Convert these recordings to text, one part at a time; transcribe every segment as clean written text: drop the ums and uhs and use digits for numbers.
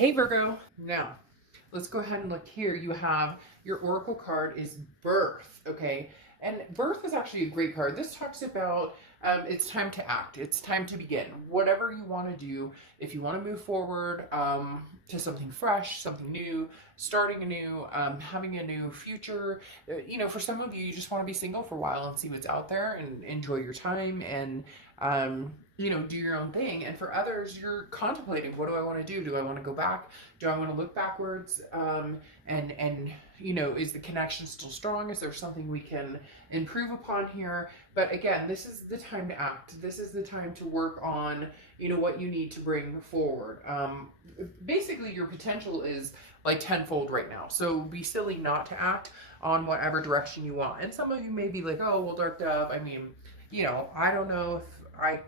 Hey Virgo. Now, let's go ahead and look here. You have your oracle card is birth, okay? And birth is actually a great card. This talks about it's time to act. It's time to begin. Whatever you want to do, if you want to move forward to something fresh, something new, starting anew, having a new future. For some of you, you just want to be single for a while and see what's out there and enjoy your time and do your own thing. And for others, you're contemplating, what do I want to do? Do I want to go back? Do I want to look backwards? Is the connection still strong? Is there something we can improve upon here? But again, this is the time to act. This is the time to work on, what you need to bring forward. Basically, your potential is like tenfold right now. So be silly not to act on whatever direction you want. And some of you may be like, oh, well, dark dove. I mean, I don't know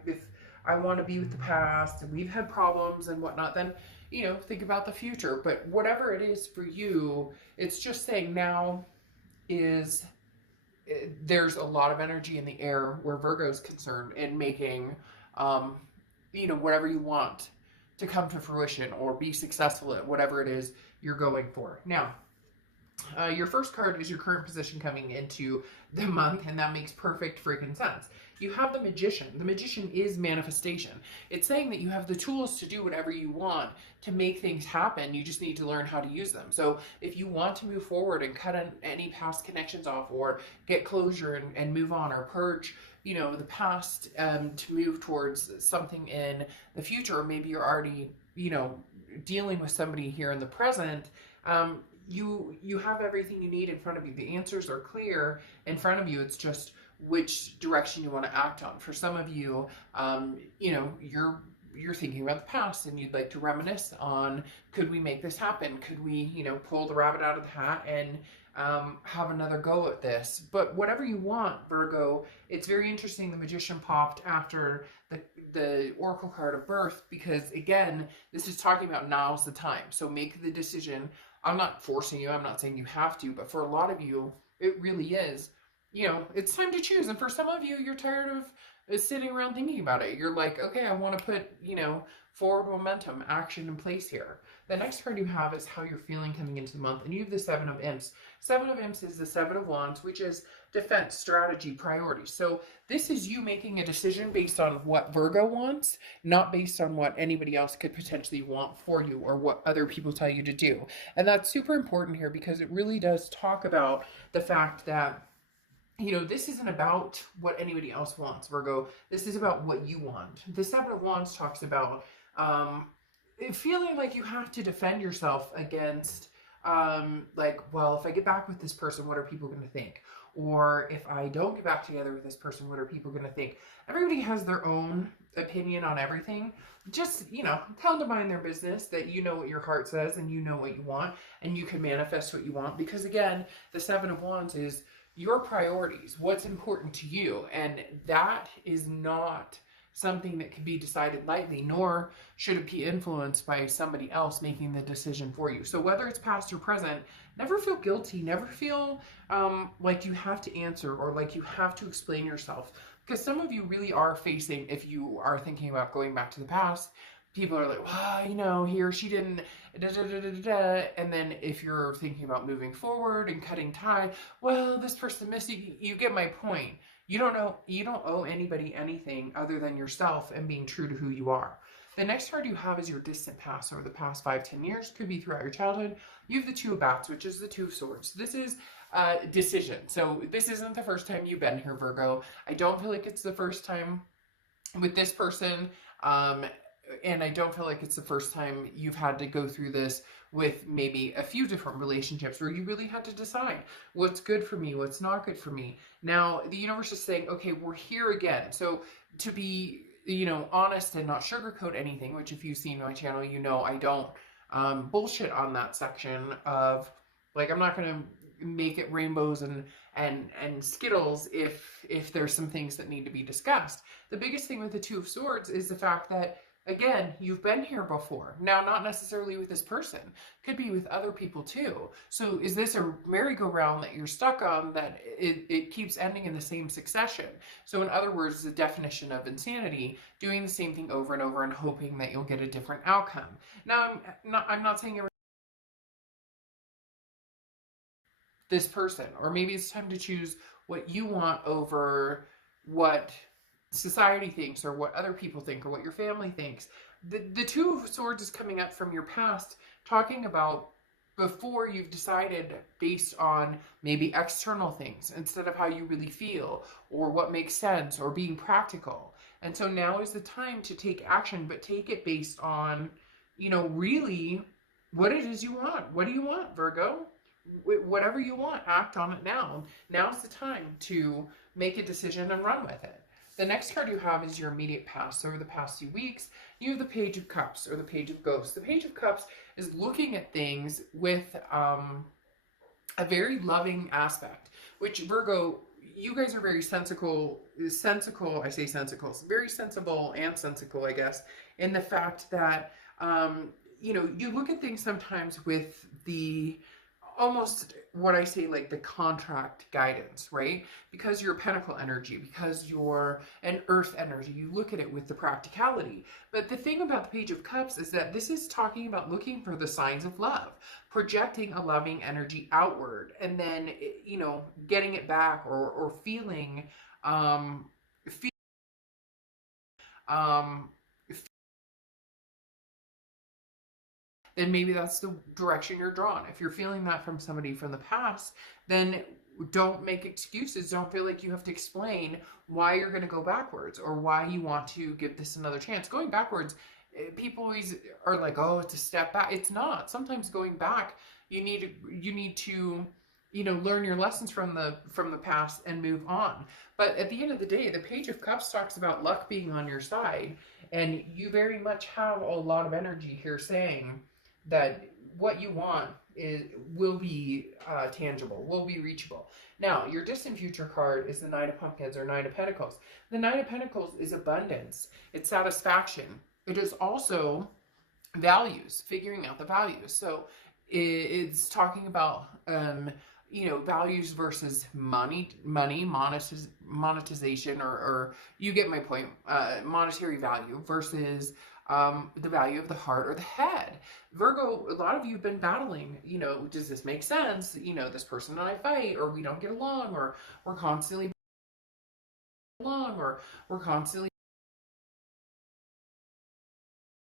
if I want to be with the past and we've had problems and whatnot, then, think about the future. But whatever it is for you, it's just saying now there's a lot of energy in the air where Virgo's concerned in making, whatever you want to come to fruition or be successful at whatever it is you're going for. Now, your first card is your current position coming into the month, and that makes perfect freaking sense. You have the Magician. The Magician is manifestation. It's saying that you have the tools to do whatever you want to make things happen. You just need to learn how to use them. So if you want to move forward and cut any past connections off, or get closure and move on, or purge, the past to move towards something in the future, or maybe you're already, dealing with somebody here in the present, you have everything you need in front of you. The answers are clear in front of you. It's just which direction you want to act on. For some of you, you're thinking about the past and you'd like to reminisce on, could we make this happen? Could we, pull the rabbit out of the hat and have another go at this? But whatever you want, Virgo, it's very interesting. The Magician popped after the oracle card of birth, because again, this is talking about now's the time. So make the decision. I'm not forcing you. I'm not saying you have to, but for a lot of you, it really is. It's time to choose. And for some of you, you're tired of sitting around thinking about it. You're like, okay, I want to put, forward momentum, action in place here. The next card you have is how you're feeling coming into the month. And you have the Seven of Imps. Seven of Imps is the Seven of Wands, which is defense, strategy, priorities. So this is you making a decision based on what Virgo wants, not based on what anybody else could potentially want for you or what other people tell you to do. And that's super important here, because it really does talk about the fact that this isn't about what anybody else wants, Virgo. This is about what you want. The Seven of Wands talks about feeling like you have to defend yourself against, well, if I get back with this person, what are people going to think? Or if I don't get back together with this person, what are people going to think? Everybody has their own opinion on everything. Just, tell them to mind their business, that you know what your heart says and you know what you want, and you can manifest what you want. Because again, the Seven of Wands is your priorities, what's important to you. And that is not something that can be decided lightly, nor should it be influenced by somebody else making the decision for you. So whether it's past or present, never feel guilty, never feel like you have to answer or like you have to explain yourself. Because some of you really are facing, if you are thinking about going back to the past, people are like, well, he or she didn't, da, da, da, da, da, da. And then if you're thinking about moving forward and cutting ties, well, this person missed you. You get my point. You don't owe anybody anything other than yourself and being true to who you are. The next card you have is your distant past, over the past 5-10 years, could be throughout your childhood. You have the Two of Bats, which is the Two of Swords. This is decision. So this isn't the first time you've been here, Virgo. I don't feel like it's the first time with this person. And I don't feel like it's the first time you've had to go through this with maybe a few different relationships where you really had to decide what's good for me, what's not good for me. Now, the universe is saying, okay, we're here again. So to be, honest and not sugarcoat anything, which if you've seen my channel, I don't bullshit on that section of, like, I'm not going to make it rainbows and Skittles if there's some things that need to be discussed. The biggest thing with the Two of Swords is the fact that Again, you've been here before. Now, not necessarily with this person, could be with other people too. So is this a merry-go-round that you're stuck on, that it keeps ending in the same succession? So in other words, the definition of insanity, doing the same thing over and over and hoping that you'll get a different outcome. Now, I'm not saying this person, or maybe it's time to choose what you want over what society thinks, or what other people think, or what your family thinks. The Two of Swords is coming up from your past, talking about before you've decided based on maybe external things instead of how you really feel or what makes sense or being practical. And so now is the time to take action, but take it based on, really what it is you want. What do you want, Virgo? Whatever you want, act on it now. Now's the time to make a decision and run with it. The next card you have is your immediate past. So over the past few weeks, you have the Page of Cups, or the Page of Ghosts. The Page of Cups is looking at things with a very loving aspect, which Virgo, you guys are very sensical, I say sensical, very sensible and sensical, I guess, in the fact that, you look at things sometimes with the almost what I say, like the contract guidance, right? Because you're a pentacle energy, because you're an earth energy, you look at it with the practicality. But the thing about the Page of Cups is that this is talking about looking for the signs of love, projecting a loving energy outward, and then, getting it back, or feeling, um, then maybe that's the direction you're drawn. If you're feeling that from somebody from the past, then don't make excuses. Don't feel like you have to explain why you're going to go backwards, or why you want to give this another chance. Going backwards, people always are like, oh, it's a step back. It's not. Sometimes going back, you need to learn your lessons from the past and move on. But at the end of the day, the Page of Cups talks about luck being on your side, and you very much have a lot of energy here saying that what you want will be tangible, will be reachable. Now, your distant future card is the Knight of Pumpkins, or Knight of Pentacles. The Knight of Pentacles is abundance. It's satisfaction. It is also values, figuring out the values. So it's talking about values versus monetization, or you get my point, monetary value versus the value of the heart or the head. Virgo, a lot of you have been battling, does this make sense? This person and I fight, or we don't get along, or we're constantly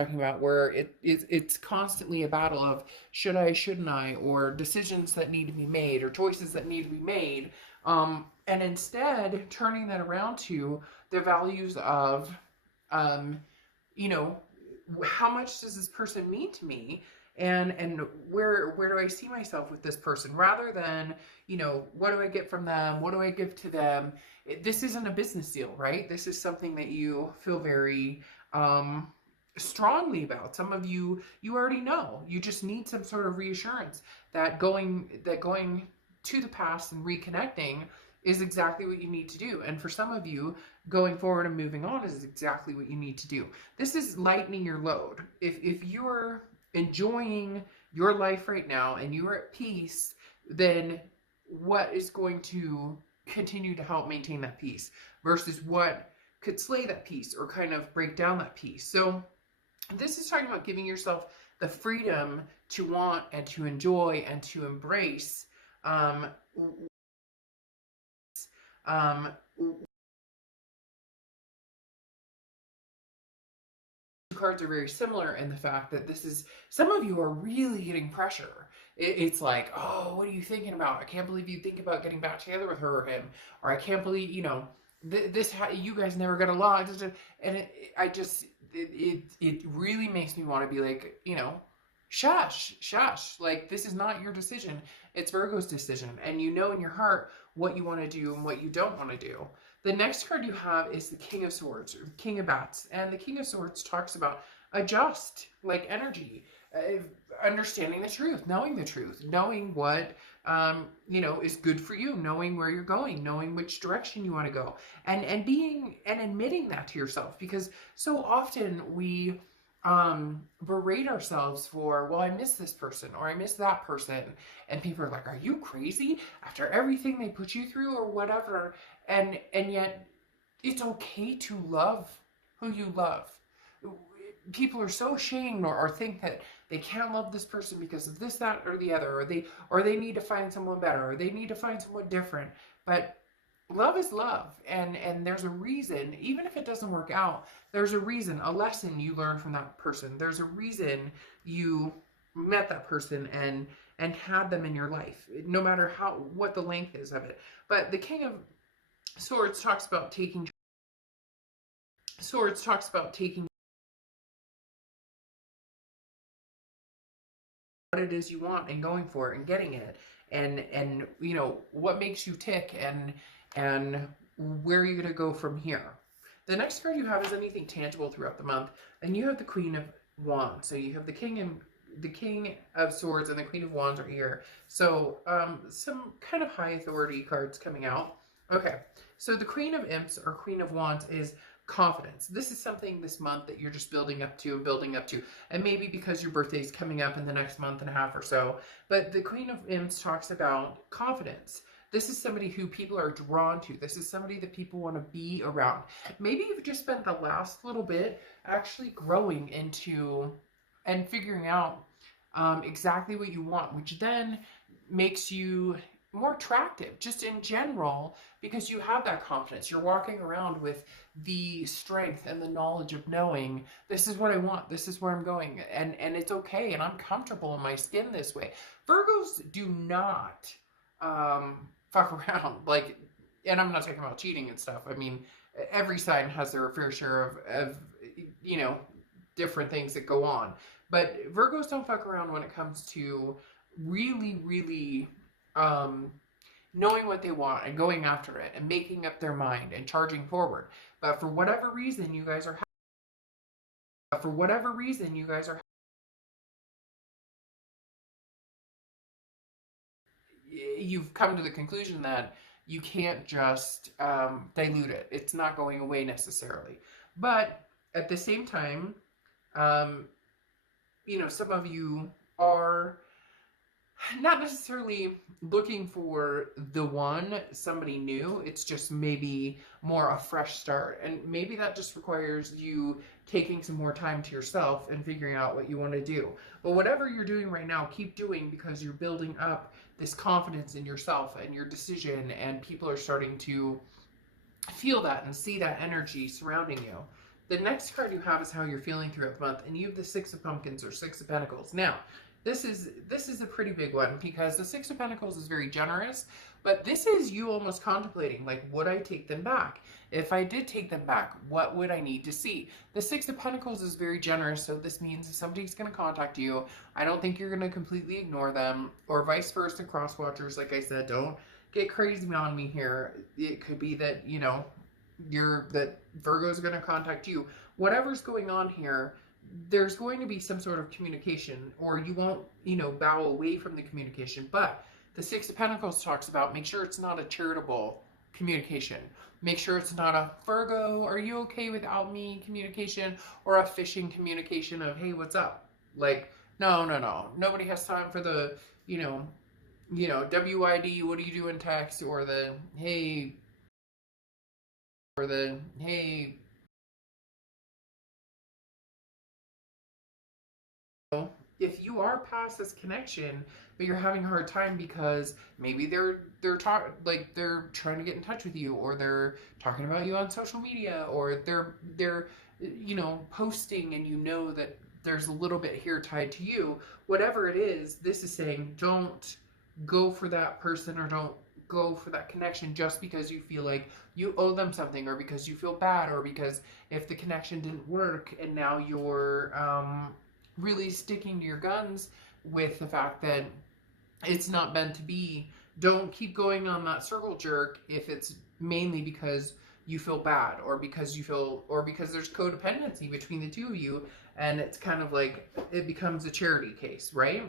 talking about, where it's constantly a battle of should I, shouldn't I, or decisions that need to be made, or choices that need to be made, and instead turning that around to the values of how much does this person mean to me, and where do I see myself with this person, rather than what do I get from them, what do I give to them. This isn't a business deal, right? This is something that you feel very strongly about. Some of you already know. You just need some sort of reassurance that going to the past and reconnecting is exactly what you need to do. And for some of you, going forward and moving on is exactly what you need to do. This is lightening your load. If you're enjoying your life right now and you're at peace, then what is going to continue to help maintain that peace versus what could slay that peace or kind of break down that peace? So this is talking about giving yourself the freedom to want and to enjoy and to embrace cards are very similar in the fact that this is, some of you are really getting pressure. It's like, oh, what are you thinking about? I can't believe you think about getting back together with her or him, or I can't believe, you guys never got along. And it really makes me want to be like, shush, like, this is not your decision. It's Virgo's decision. And you know in your heart what you want to do and what you don't want to do. The next card you have is the King of Swords, or King of Bats. And the King of Swords talks about adjust, like energy. understanding the truth, knowing what is good for you, knowing where you're going, knowing which direction you want to go, and being and admitting that to yourself, because so often we berate ourselves for, well, I miss this person or I miss that person, and people are like, are you crazy after everything they put you through or whatever, and yet it's okay to love who you love. People are so ashamed or think that they can't love this person because of this, that, or the other, or they need to find someone better, or they need to find someone different. But love is love, and there's a reason. Even if it doesn't work out, there's a reason, a lesson you learn from that person. There's a reason you met that person and had them in your life, no matter what the length is of it. But the King of Swords talks about taking what it is you want and going for it and getting it, and what makes you tick, and where you're going to go from here. The next card you have is anything tangible throughout the month, and you have the Queen of Wands. So you have the King of Swords and the Queen of Wands are here. So some kind of high authority cards coming out. Okay, so the Queen of Imps or Queen of Wands is confidence. This is something this month that you're just building up to, and maybe because your birthday is coming up in the next month and a half or so. But the Queen of Imps talks about confidence. This is somebody who people are drawn to. This is somebody that people want to be around. Maybe you've just spent the last little bit actually growing into and figuring out exactly what you want, which then makes you more attractive just in general, because you have that confidence. You're walking around with the strength and the knowledge of knowing, this is what I want, this is where I'm going, and it's okay, and I'm comfortable in my skin this way. Virgos do not fuck around, like, and I'm not talking about cheating and stuff. I mean, every sign has their fair share of different things that go on, but Virgos don't fuck around when it comes to really knowing what they want and going after it and making up their mind and charging forward. But for whatever reason, you guys are you've come to the conclusion that you can't just dilute it. It's not going away necessarily. But at the same time, some of you are not necessarily looking for the one, somebody new. It's just maybe more a fresh start. And maybe that just requires you taking some more time to yourself and figuring out what you want to do. But whatever you're doing right now, keep doing, because you're building up this confidence in yourself and your decision, and people are starting to feel that and see that energy surrounding you. The next card you have is how you're feeling throughout the month, and you have the Six of Pumpkins or Six of Pentacles. Now, this is a pretty big one, because the Six of Pentacles is very generous, but this is you almost contemplating, like, would I take them back? If I did take them back, what would I need to see? The Six of Pentacles is very generous, so this means if somebody's going to contact you, I don't think you're going to completely ignore them, or vice versa. Cross watchers, like I said, don't get crazy on me here. It could be that, that Virgo's going to contact you. Whatever's going on here, there's going to be some sort of communication, or you won't, bow away from the communication. But the Six of Pentacles talks about, make sure it's not a charitable communication. Make sure it's not a Virgo, are you okay without me communication, or a fishing communication of, hey, what's up? Like, no. Nobody has time for the, WID, what do you do in text, or the, hey, if you are past this connection, but you're having a hard time because maybe they're trying to get in touch with you, or they're talking about you on social media, or they're posting, and that there's a little bit here tied to you. Whatever it is, this is saying, don't go for that person, or don't go for that connection just because you feel like you owe them something, or because you feel bad, or because if the connection didn't work and now you're really sticking to your guns with the fact that it's not meant to be. Don't keep going on that circle jerk if it's mainly because you feel bad, or because there's codependency between the two of you, and it's kind of like it becomes a charity case, right?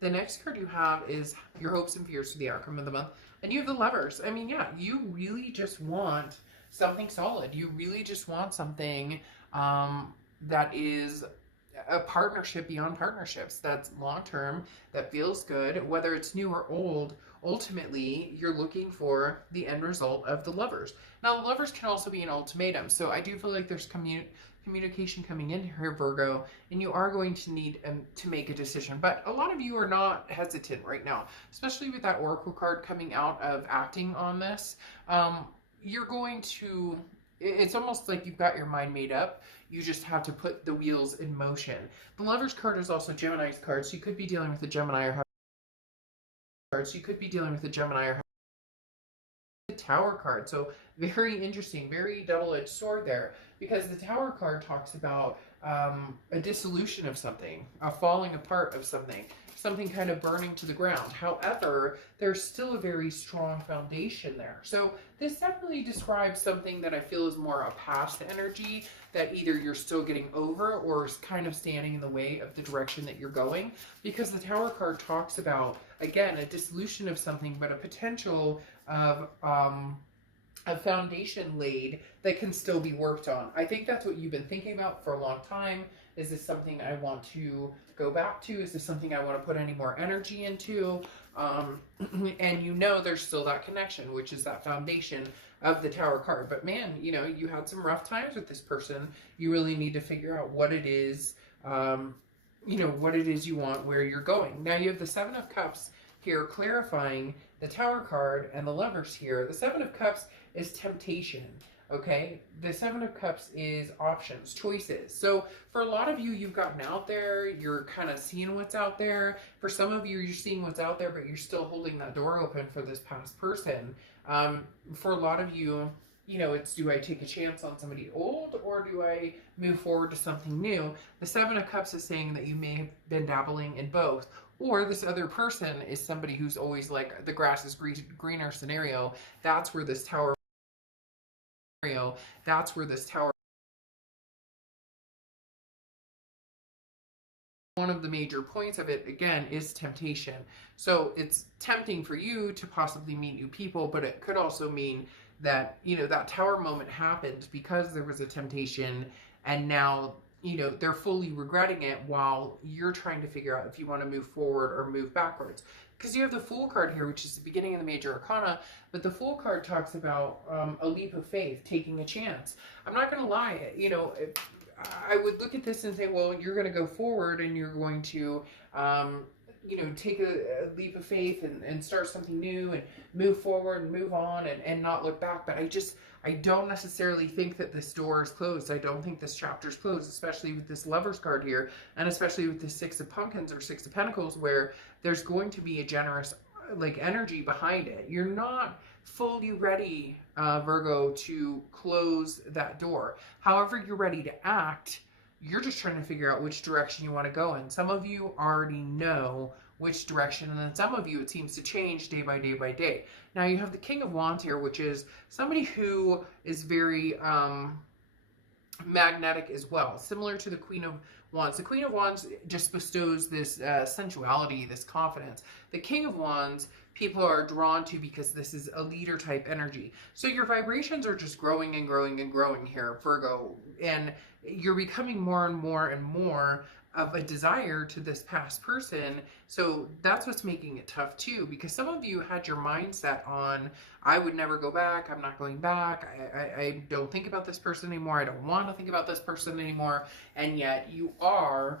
The next card you have is your hopes and fears for the outcome of the month, and you have the Lovers. I mean, yeah, you really just want something solid. You really just want something that is a partnership beyond partnerships, that's long term, that feels good, whether it's new or old. Ultimately, you're looking for the end result of the Lovers. Now, the Lovers can also be an ultimatum, so I do feel like there's communication coming in here, Virgo, and you are going to need to make a decision. But a lot of you are not hesitant right now, especially with that Oracle card coming out of acting on this. You're going to, it's almost like you've got your mind made up. You just have to put the wheels in motion. The Lover's card is also Gemini's card, so you could be dealing with a Gemini or the Tower card. So very interesting, very double-edged sword there, because the Tower card talks about a dissolution of something, a falling apart of something, something kind of burning to the ground. However, there's still a very strong foundation there. So this definitely describes something that I feel is more a past energy that either you're still getting over or is kind of standing in the way of the direction that you're going, because the Tower card talks about, again, a dissolution of something, but a potential of a foundation laid that can still be worked on. I think that's what you've been thinking about for a long time. Is this something I want to go back to? Is this something I want to put any more energy into? And you know there's still that connection, which is that foundation of the Tower card. But man, you know, you had some rough times with this person. You really need to figure out what it is, you know, what it is you want, where you're going. Now you have the Seven of Cups here clarifying the Tower card and the Lovers here. The Seven of Cups is temptation, okay? The Seven of Cups is options, choices. So for a lot of you, you've gotten out there, you're kind of seeing what's out there. For some of you, you're seeing what's out there, but you're still holding that door open for this past person. For a lot of you, you know, it's, do I take a chance on somebody old, or do I move forward to something new? The Seven of Cups is saying that you may have been dabbling in both, or this other person is somebody who's always like the grass is greener scenario. That's where this Tower one of the major points of it, again, is temptation. So it's tempting for you to possibly meet new people, but it could also mean that, you know, that Tower moment happened because there was a temptation, and now, you know, they're fully regretting it while you're trying to figure out if you want to move forward or move backwards. Because you have the Fool card here, which is the beginning of the major arcana, but the Fool card talks about a leap of faith, taking a chance. I'm not going to lie, you know, I would look at this and say, well, you're going to go forward and you're going to, you know, take a leap of faith and start something new and move forward and move on and not look back. But I don't necessarily think that this door is closed. I don't think this chapter is closed, especially with this Lover's card here, and especially with the Six of Pumpkins or Six of Pentacles, where there's going to be a generous, like, energy behind it. You're not fully ready, Virgo, to close that door. However, you're ready to act. You're just trying to figure out which direction you want to go in. Some of you already know which direction, and then some of you, it seems to change day by day by day. Now you have the King of Wands here, which is somebody who is very magnetic as well, similar to the Queen of Wands. The Queen of Wands just bestows this sensuality, this confidence. The King of Wands, people are drawn to because this is a leader type energy. So your vibrations are just growing and growing and growing here, Virgo, and you're becoming more and more and more of a desire to this past person. So that's what's making it tough too, because some of you had your mindset on, I would never go back, I'm not going back, I don't think about this person anymore, I don't want to think about this person anymore, and yet you are,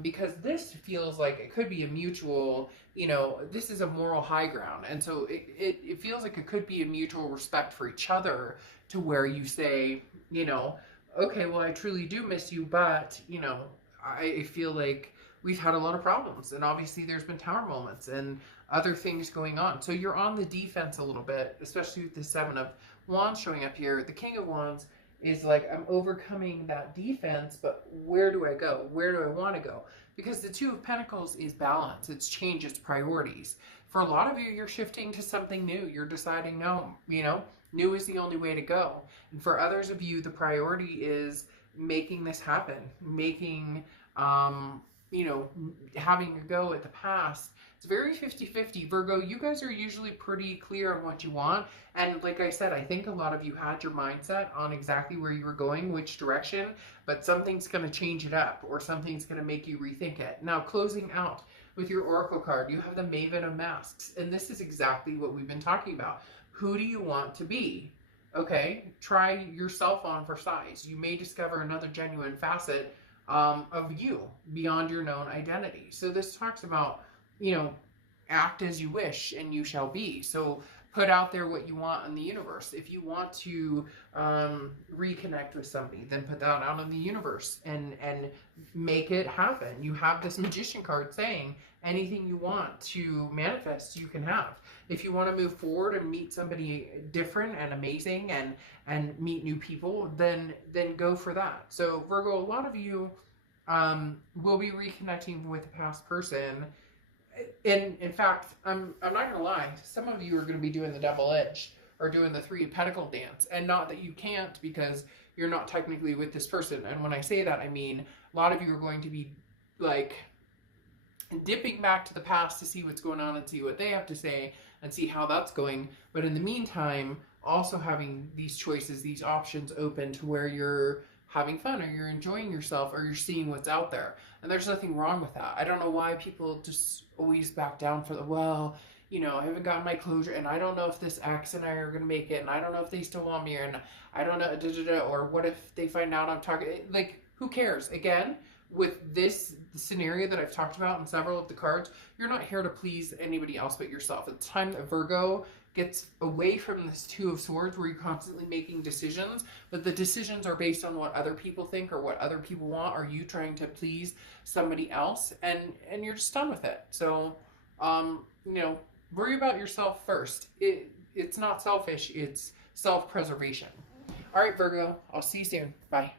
because this feels like it could be a mutual, you know, this is a moral high ground, and so it feels like it could be a mutual respect for each other, to where you say, you know, okay, well, I truly do miss you, but, you know, I feel like we've had a lot of problems, and obviously there's been Tower moments and other things going on. So you're on the defense a little bit, especially with the Seven of Wands showing up here. The King of Wands is like, I'm overcoming that defense, but where do I go? Where do I want to go? Because the Two of Pentacles is balance. It's change, it's priorities. For a lot of you, you're shifting to something new. You're deciding, no, you know, New is the only way to go. And for others of you, the priority is making this happen, making, you know, having a go at the past. It's very 50-50. Virgo, you guys are usually pretty clear on what you want. And like I said, I think a lot of you had your mindset on exactly where you were going, which direction, but something's going to change it up or something's going to make you rethink it. Now, closing out with your Oracle card, you have the Maven of Masks. And this is exactly what we've been talking about. Who do you want to be? Okay, try yourself on for size. You may discover another genuine facet of you beyond your known identity. So this talks about, you know, act as you wish and you shall be. So put out there what you want in the universe. If you want to reconnect with somebody, then put that out in the universe and make it happen. You have this Magician card saying anything you want to manifest, you can have. If you want to move forward and meet somebody different and amazing and meet new people, then go for that. So Virgo, a lot of you will be reconnecting with a past person. In fact, I'm not gonna lie, some of you are gonna be doing the double edge or doing the 3 of Pentacles dance, and not that you can't because you're not technically with this person. And when I say that, I mean a lot of you are going to be like dipping back to the past to see what's going on and see what they have to say and see how that's going. But in the meantime, also having these choices, these options open to where you're having fun or you're enjoying yourself or you're seeing what's out there. And there's nothing wrong with that. I don't know why people just always back down for the, well, you know, I haven't gotten my closure and I don't know if this ex and I are going to make it and I don't know if they still want me and I don't know, or what if they find out I'm talking, like, who cares? Again, with this scenario that I've talked about in several of the cards, you're not here to please anybody else but yourself. It's time that Virgo gets away from this 2 of Swords where you're constantly making decisions, but the decisions are based on what other people think or what other people want, or you trying to please somebody else, and you're just done with it. So, you know, worry about yourself first. It's not selfish, it's self-preservation. All right, Virgo, I'll see you soon. Bye.